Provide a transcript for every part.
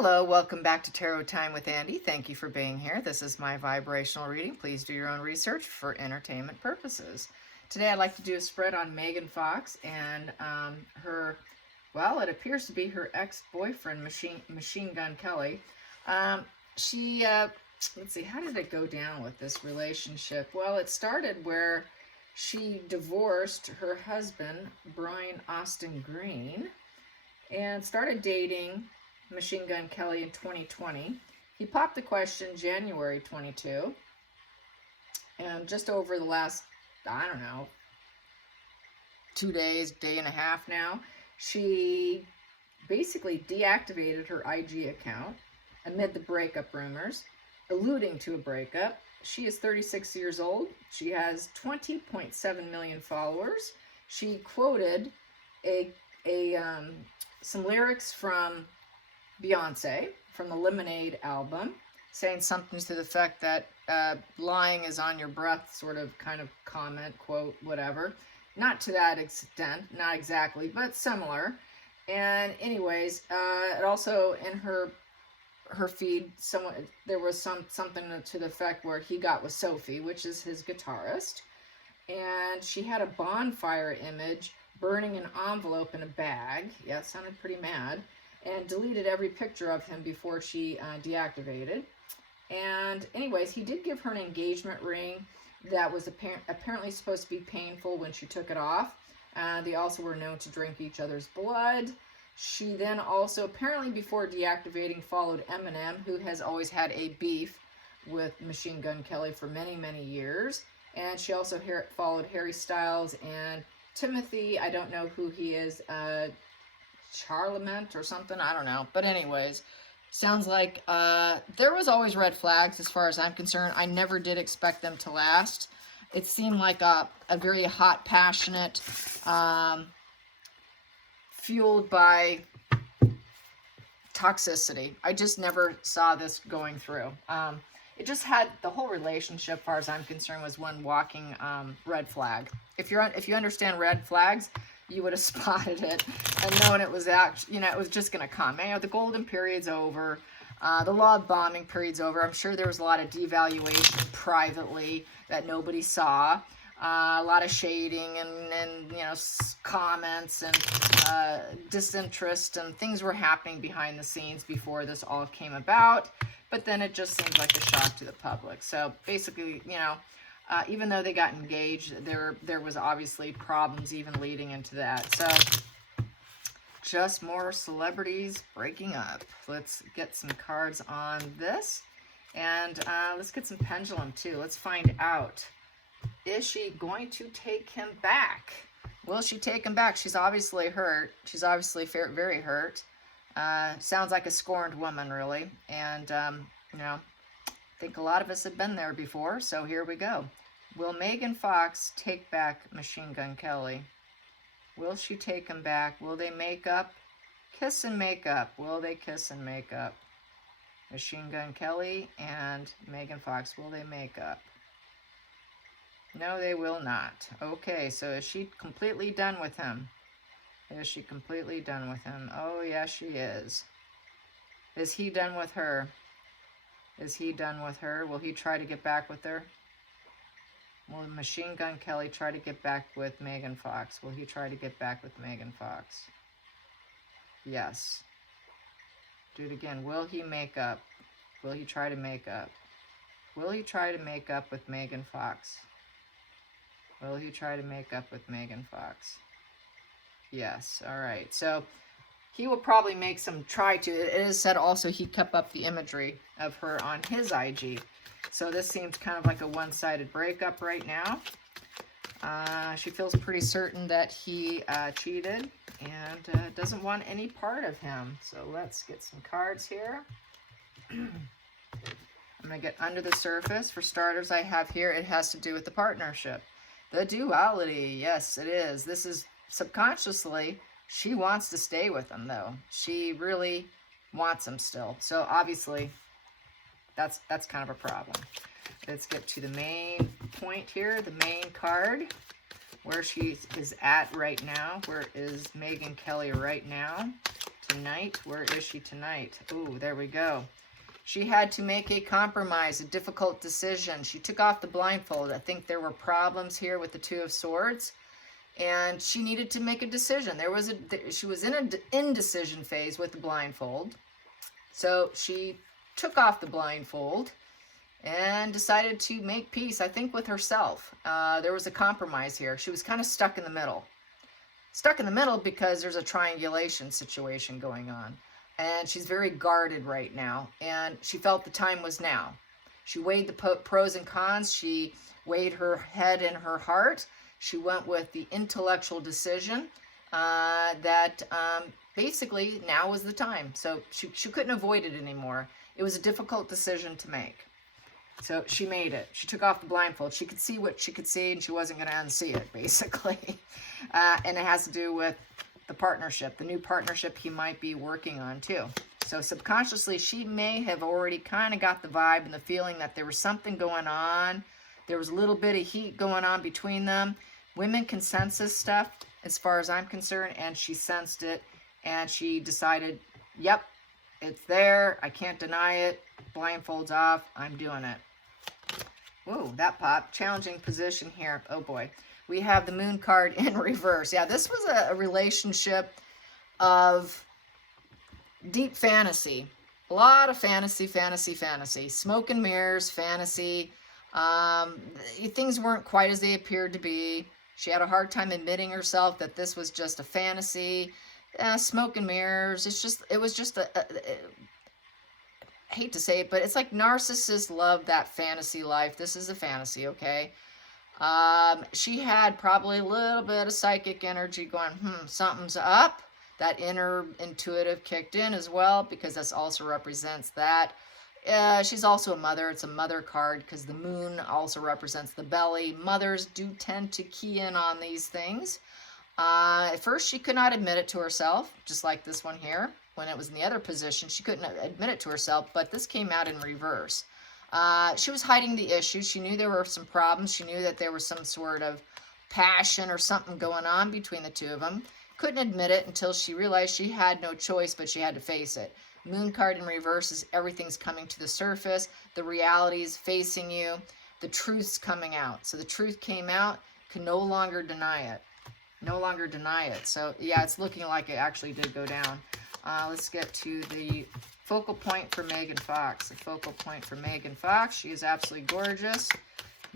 Hello, welcome back to Tarot Time with Andy. Thank you for being here. This is my vibrational reading. Please do your own research for entertainment purposes. Today I'd like to do a spread on Megan Fox and her, well, it appears to be her ex-boyfriend, Machine Gun Kelly. Let's see, how did it go down with this relationship? Well, it started where she divorced her husband, Brian Austin Green, and started dating Machine Gun Kelly in 2020. He popped the question January 22, and just over the last, I don't know, 2 days, day and a half now, she basically deactivated her IG account amid the breakup rumors, alluding to a breakup. She is 36 years old. She has 20.7 million followers. She quoted some lyrics from Beyonce from the Lemonade album, saying something to the effect that lying is on your breath, sort of kind of comment, quote, whatever. Not to that extent, not exactly, but similar. And anyways, it also in her feed, there was something to the effect where he got with Sophie, which is his guitarist, and she had a bonfire image burning an envelope in a bag. Yeah, it sounded pretty mad. And deleted every picture of him before she deactivated. And anyways, he did give her an engagement ring that was apparently supposed to be painful when she took it off. They also were known to drink each other's blood. She then also, apparently before deactivating, followed Eminem, who has always had a beef with Machine Gun Kelly for many, many years. And she also followed Harry Styles and Timothy. I don't know who he is, Charlemagne or something, I don't know. But anyways, sounds like there was always red flags as far as I'm concerned. I never did expect them to last. It seemed like a very hot, passionate, fueled by toxicity. I just never saw this going through. It just had, the whole relationship, as far as I'm concerned, was one walking red flag. If you understand red flags, you would have spotted it and known it was actually, it was just going to come. The golden period's over. The love bombing period's over. I'm sure there was a lot of devaluation privately that nobody saw. A lot of shading and comments and disinterest, and things were happening behind the scenes before this all came about. But then it just seems like a shock to the public. So basically, even though they got engaged, there was obviously problems even leading into that. So just more celebrities breaking up. Let's get some cards on this. And let's get some pendulum too. Let's find out. Is she going to take him back? Will she take him back? She's obviously hurt. She's obviously very hurt. Sounds like a scorned woman, really. And, I think a lot of us have been there before, so here we go. Will Megan Fox take back Machine Gun Kelly? Will she take him back? Will they make up? Kiss and make up. Will they kiss and make up? Machine Gun Kelly and Megan Fox, will they make up? No, they will not. Okay, so is she completely done with him? Is she completely done with him? Oh, yeah, she is. Is he done with her? Is he done with her? Will he try to get back with her? Will Machine Gun Kelly try to get back with Megan Fox? Will he try to get back with Megan Fox? Yes. Do it again. Will he make up? Will he try to make up? Will he try to make up with Megan Fox? Will he try to make up with Megan Fox? Yes. All right. So he will probably make some try to. It is said also he kept up the imagery of her on his IG. So this seems kind of like a one-sided breakup right now. She feels pretty certain that he cheated and doesn't want any part of him. So let's get some cards here. I'm going to get under the surface. For starters, I have here, it has to do with the partnership. The duality, yes, it is. This is subconsciously, she wants to stay with him, though. She really wants him still. So obviously, that's kind of a problem. Let's get to the main point here, the main card, where she is at right now. Where is Megan Kelly right now? tonight. Where is she tonight? Ooh, there we go. She had to make a compromise, a difficult decision. She took off the blindfold. I think there were problems here with the Two of Swords, and she needed to make a decision. She was in an indecision phase with the blindfold. So she took off the blindfold and decided to make peace, I think, with herself. There was a compromise here. She was kind of stuck in the middle. Stuck in the middle because there's a triangulation situation going on. And she's very guarded right now. And she felt the time was now. She weighed the pros and cons. She weighed her head and her heart. She went with the intellectual decision that basically now was the time. So she couldn't avoid it anymore. It was a difficult decision to make. So she made it. She took off the blindfold. She could see what she could see, and she wasn't going to unsee it, basically. And it has to do with the partnership, the new partnership he might be working on too. So subconsciously, she may have already kind of got the vibe and the feeling that there was something going on. There was a little bit of heat going on between them. Women can sense this stuff as far as I'm concerned, and she sensed it, and she decided, yep, it's there. I can't deny it. Blindfolds off. I'm doing it. Whoa, that popped. Challenging position here. Oh boy. We have the Moon card in reverse. Yeah, this was a relationship of deep fantasy. A lot of fantasy. Smoke and mirrors, fantasy. Things weren't quite as they appeared to be. She had a hard time admitting herself that this was just a fantasy. Smoke and mirrors. It was just I hate to say it, but it's like narcissists love that fantasy life. This is a fantasy, okay? She had probably a little bit of psychic energy going, something's up. That inner intuitive kicked in as well, because this also represents that. She's also a mother. It's a mother card because the moon also represents the belly. Mothers do tend to key in on these things. At first, she could not admit it to herself, just like this one here. When it was in the other position, she couldn't admit it to herself, but this came out in reverse. She was hiding the issue. She knew there were some problems. She knew that there was some sort of passion or something going on between the two of them. Couldn't admit it until she realized she had no choice, but she had to face it. Moon card in reverse is everything's coming to the surface. The reality is facing you. The truth's coming out. So the truth came out, can no longer deny it. No longer deny it. So yeah, it's looking like it actually did go down. Let's get to the focal point for Megan Fox. The focal point for Megan Fox. She is absolutely gorgeous.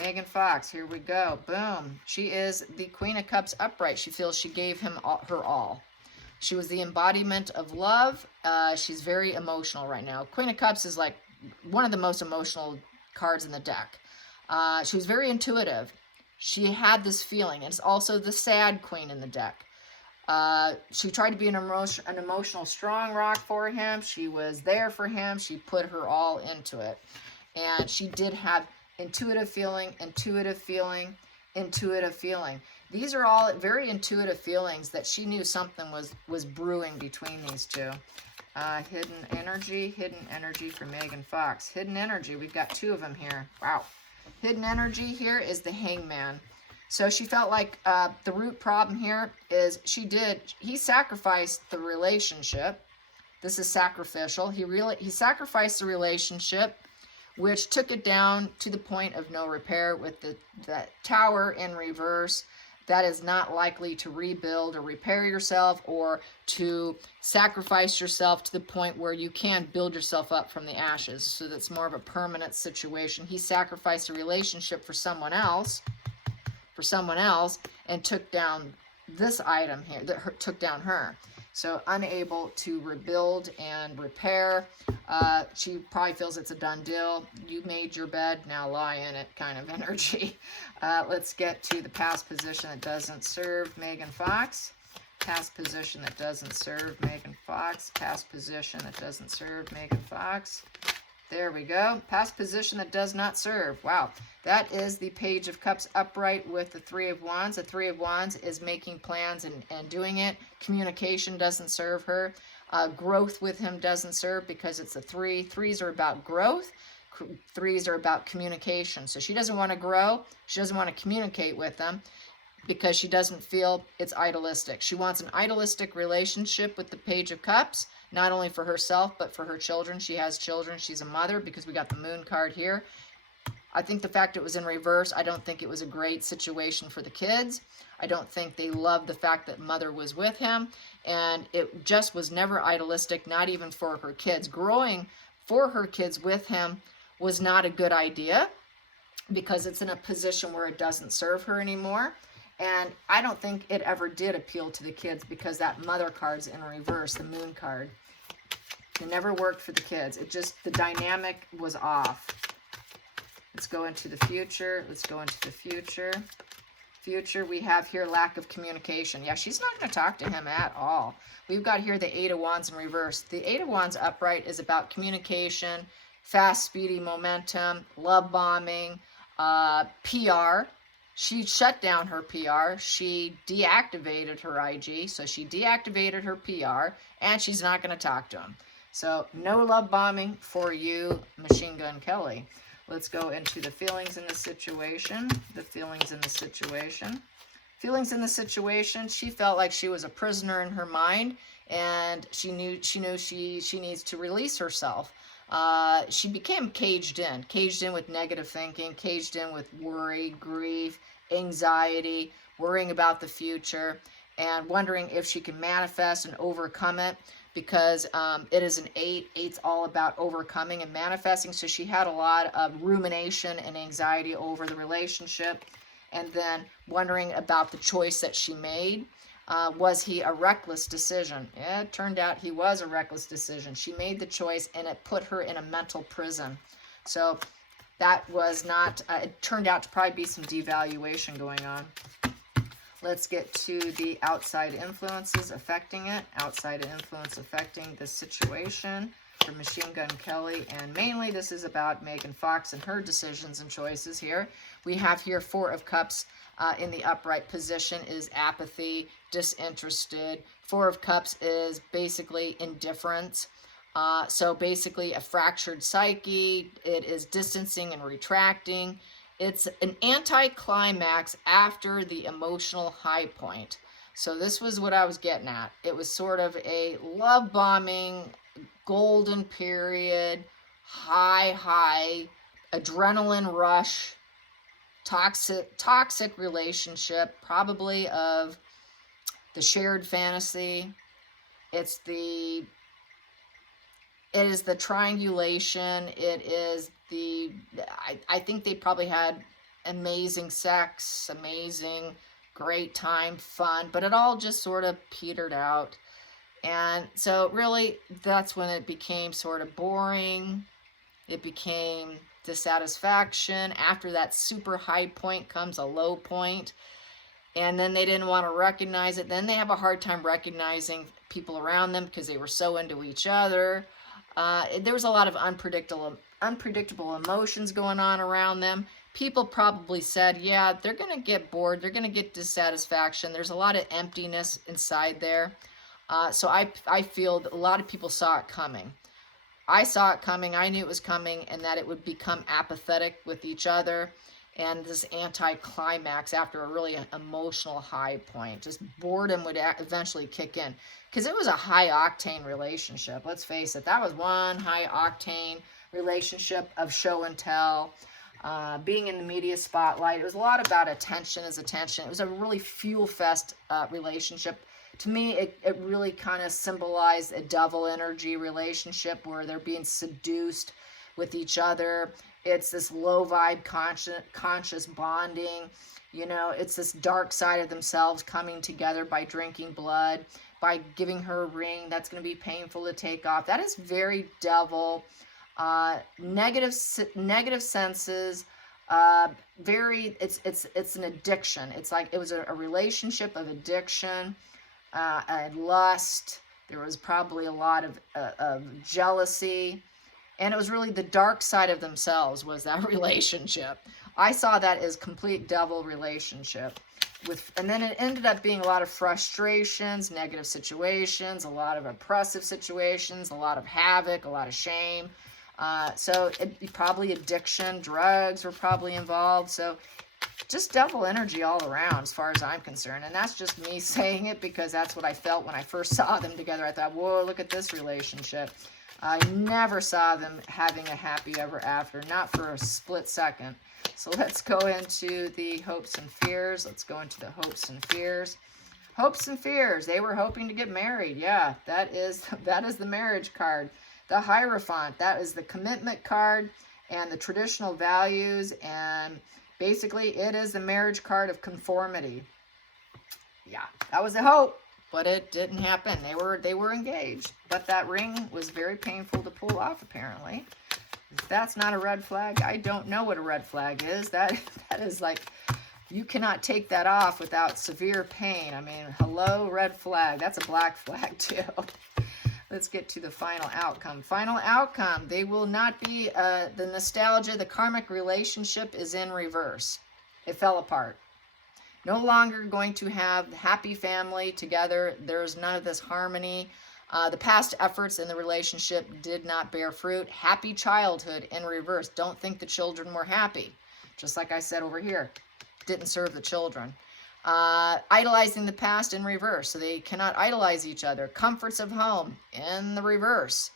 Megan Fox, here we go. Boom. She is the Queen of Cups upright. She feels she gave him her all. She was the embodiment of love. She's very emotional right now. Queen of Cups is like one of the most emotional cards in the deck. She was very intuitive. She had this feeling. It's also the sad queen in the deck. She tried to be an emotional strong rock for him. She was there for him. She put her all into it. And she did have intuitive feeling. These are all very intuitive feelings that she knew something was brewing between these two. Hidden energy for Megan Fox. Hidden energy, we've got two of them here. Wow. Hidden energy here is the Hangman. So she felt like the root problem here is he sacrificed the relationship. This is sacrificial. He sacrificed the relationship, which took it down to the point of no repair with that tower in reverse. That is not likely to rebuild or repair yourself or to sacrifice yourself to the point where you can build yourself up from the ashes. So that's more of a permanent situation. He sacrificed a relationship for someone else, and took down this item here, took down her. So unable to rebuild and repair. She probably feels it's a done deal. You made your bed, now lie in it kind of energy. Let's get to the past position that doesn't serve Megan Fox. Past position that doesn't serve Megan Fox. Past position that doesn't serve Megan Fox. There we go. Past position that does not serve. Wow. That is the Page of Cups upright with the Three of Wands. The Three of Wands is making plans and doing it. Communication doesn't serve her. Growth with him doesn't serve because it's a three. Threes are about growth. Threes are about communication. So she doesn't want to grow. She doesn't want to communicate with them. because she doesn't feel it's idealistic. She wants an idealistic relationship with the Page of Cups, not only for herself, but for her children. She has children. She's a mother because we got the Moon card here. I think the fact it was in reverse, I don't think it was a great situation for the kids. I don't think they loved the fact that mother was with him. And it just was never idealistic, not even for her kids. Growing for her kids with him was not a good idea because it's in a position where it doesn't serve her anymore. And I don't think it ever did appeal to the kids because that mother card's in reverse, the Moon card. It never worked for the kids. It just, the dynamic was off. Let's go into the future. Let's go into the future. Future, we have here lack of communication. Yeah, she's not going to talk to him at all. We've got here the Eight of Wands in reverse. The Eight of Wands upright is about communication, fast, speedy momentum, love bombing, PR. She shut down her PR. She deactivated her IG. So she deactivated her PR, and she's not going to talk to him. So no love bombing for you, Machine Gun Kelly. Let's go into the feelings in the situation. The feelings in the situation. Feelings in the situation. She felt like she was a prisoner in her mind, and she knew she needs to release herself. She became caged in with negative thinking, caged in with worry, grief, anxiety, worrying about the future, and wondering if she can manifest and overcome it. Because it is an 8. 8's all about overcoming and manifesting. So she had a lot of rumination and anxiety over the relationship. And then wondering about the choice that she made. Was he a reckless decision? Yeah, it turned out he was a reckless decision. She made the choice and it put her in a mental prison. So that was not, it turned out to probably be some devaluation going on. Let's get to the outside influences affecting it. Outside influence affecting the situation for Machine Gun Kelly. And mainly this is about Megan Fox and her decisions and choices here. We have here Four of Cups in the upright position is apathy, disinterested. Four of Cups is basically indifference. So basically a fractured psyche. It is distancing and retracting. It's an anticlimax after the emotional high point. So this was what I was getting at. It was sort of a love bombing, golden period, high, adrenaline rush, toxic relationship, probably of the shared fantasy. It is the triangulation. It is I think they probably had amazing sex, great time, fun, but it all just sort of petered out. And so really that's when it became sort of boring. It became dissatisfaction. After that super high point comes a low point. And then they didn't want to recognize it. Then they have a hard time recognizing people around them because they were so into each other. There was a lot of unpredictable emotions going on around them. People probably said, yeah, they're going to get bored. They're going to get dissatisfaction. There's a lot of emptiness inside there. So I feel that a lot of people saw it coming. I saw it coming. I knew it was coming, and that it would become apathetic with each other. And this anticlimax after a really emotional high point. Just boredom would eventually kick in. Because it was a high-octane relationship. Let's face it. That was one high-octane relationship of show and tell. Being in the media spotlight. It was a lot about attention as attention. It was a really fuel-fest relationship. To me, it really kind of symbolized a devil energy relationship where they're being seduced with each other. It's this low vibe conscious bonding. You know, it's this dark side of themselves coming together by drinking blood, by giving her a ring that's going to be painful to take off. That is very devil. Negative senses. It's an addiction. It's like it was a relationship of addiction, and lust. There was probably a lot of jealousy. And it was really the dark side of themselves was that relationship. I saw that as complete devil relationship. And then it ended up being a lot of frustrations, negative situations, a lot of oppressive situations, a lot of havoc, a lot of shame. So probably addiction, drugs were probably involved. So just devil energy all around as far as I'm concerned. And that's just me saying it because that's what I felt when I first saw them together. I thought, whoa, look at this relationship. I never saw them having a happy ever after, not for a split second. So let's go into the hopes and fears. Let's go into the hopes and fears. Hopes and fears. They were hoping to get married. Yeah, that is the marriage card. The Hierophant, that is the commitment card and the traditional values, and basically it is the marriage card of conformity. Yeah, that was a hope, but it didn't happen. They were engaged, but that ring was very painful to pull off apparently. If that's not a red flag, I don't know what a red flag is. That is like, you cannot take that off without severe pain. I mean, hello, red flag. That's a black flag too. Let's get to the final outcome. Final outcome. They will not be, the nostalgia, the karmic relationship is in reverse. It fell apart. No longer going to have happy family together. There's none of this harmony. The past efforts in the relationship did not bear fruit. Happy childhood in reverse. Don't think the children were happy. Just like I said over here. Didn't serve the children. Idolizing the past in reverse, so they cannot idolize each other. Comforts of home in the reverse.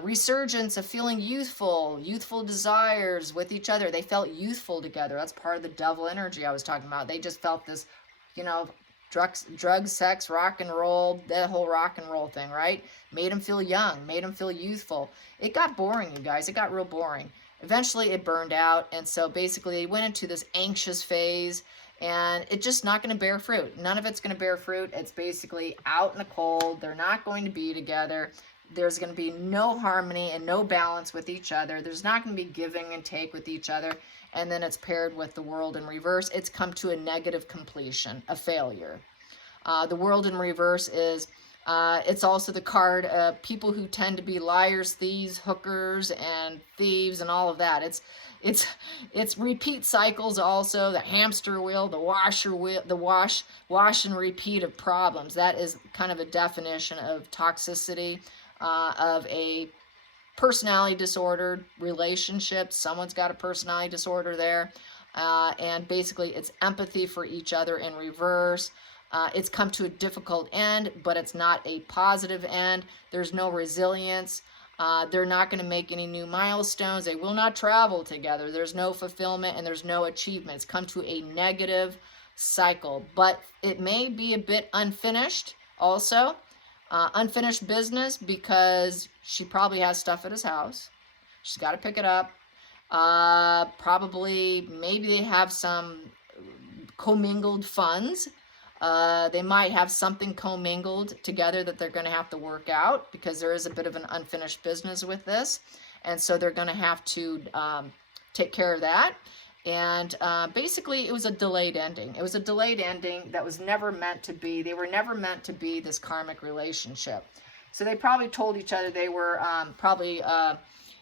Resurgence of feeling youthful desires with each other. They felt youthful together. That's part of the devil energy I was talking about. They just felt this, you know, drugs, sex, rock and roll, that whole rock and roll thing, right? Made them feel young, made them feel youthful. It got boring, you guys. It got real boring. Eventually it burned out, and so basically they went into this anxious phase, and it's just not going to bear fruit. None of it's going to bear fruit. It's basically out in the cold. They're not going to be together. There's going to be no harmony and no balance with each other. There's not going to be giving and take with each other. And then it's paired with the world in reverse. It's come to a negative completion, a failure. The world in reverse is, it's also the card of people who tend to be liars, thieves, hookers, and thieves, and all of that. It's repeat cycles also, the hamster wheel, the washer wheel, the wash and repeat of problems. That is kind of a definition of toxicity, of a personality disordered relationship. Someone's got a personality disorder there. And basically it's empathy for each other in reverse. It's come to a difficult end, but it's not a positive end. There's no resilience. They're not going to make any new milestones. They will not travel together. There's no fulfillment and there's no achievement. It's come to a negative cycle, but it may be a bit unfinished also. Unfinished business because she probably has stuff at his house. She's got to pick it up. Probably, maybe they have some commingled funds. They might have something commingled together that they're going to have to work out because there is a bit of an unfinished business with this. And so they're going to have to take care of that. And basically, it was a delayed ending. It was a delayed ending that was never meant to be. They were never meant to be this karmic relationship. So they probably told each other they were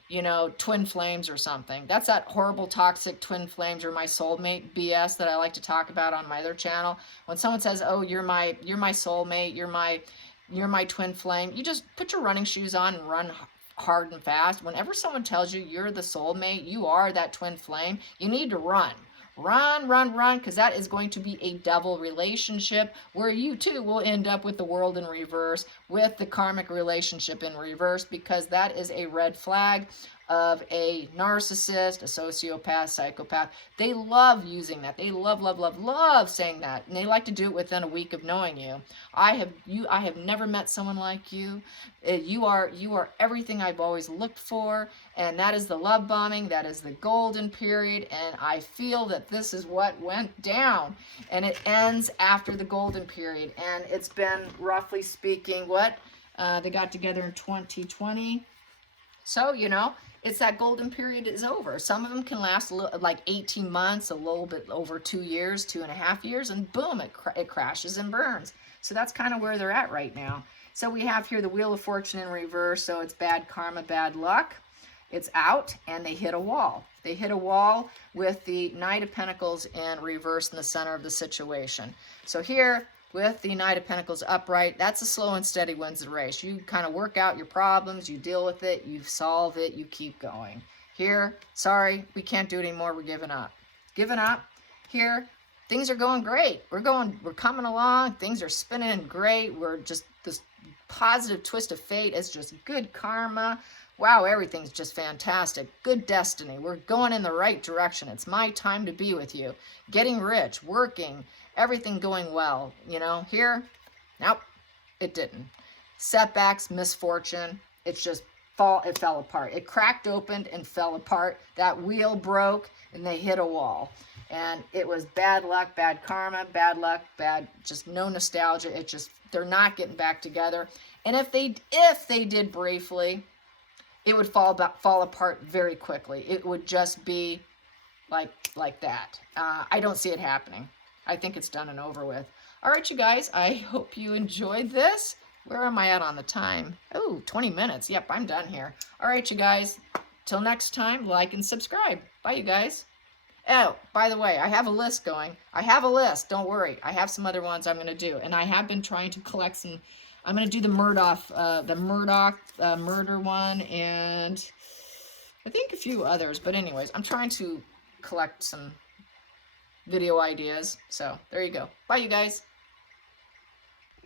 you know, twin flames or something. That's that horrible, toxic twin flames or my soulmate BS that I like to talk about on my other channel. When someone says, "Oh, you're my soulmate, you're my twin flame," you just put your running shoes on and run hard and fast. Whenever someone tells you you're the soulmate, you are that twin flame, you need to run. Run, because that is going to be a devil relationship where you too will end up with the world in reverse, with the karmic relationship in reverse, because that is a red flag of a narcissist, a sociopath, psychopath. They love using that. They love saying that, and they like to do it within a week of knowing you. I have never met someone like you. You are everything I've always looked for, and that is the love bombing. That is the golden period, and I feel that this is what went down, and it ends after the golden period, and it's been, roughly speaking, they got together in 2020. So, you know, it's that golden period is over. Some of them can last like 18 months, a little bit over 2 years, 2.5 years, and boom, it crashes and burns. So that's kind of where they're at right now. So we have here the Wheel of Fortune in reverse, so it's bad karma, bad luck. It's out, and they hit a wall. They hit a wall with the Knight of Pentacles in reverse in the center of the situation. So here, with the Knight of Pentacles upright, that's a slow and steady wins the race. You kind of work out your problems, you deal with it, you solve it, you keep going. Here, sorry, we can't do it anymore, we're giving up. Giving up, here, things are going great. We're coming along. Things are spinning great. We're just, this positive twist of fate is just good karma. Wow, everything's just fantastic. Good destiny. We're going in the right direction. It's my time to be with you. Getting rich, working, everything going well. You know, here, nope, it didn't. Setbacks, misfortune, it's just it fell apart. It cracked open and fell apart. That wheel broke and they hit a wall. And it was bad luck, bad karma, bad luck, bad, just no nostalgia. It just, they're not getting back together. And if they did briefly, it would fall apart very quickly. It would just be like that. I don't see it happening. I think it's done and over with. All right, you guys, I hope you enjoyed this. Where am I at on the time? Oh, 20 minutes. Yep, I'm done here. All right, you guys. Till next time, like and subscribe. Bye, you guys. Oh, by the way, I have a list going. I have a list. Don't worry. I have some other ones I'm going to do. And I have been trying to collect some. I'm going to do the Murdoch murder one, and I think a few others. But anyways, I'm trying to collect some video ideas. So there you go. Bye, you guys.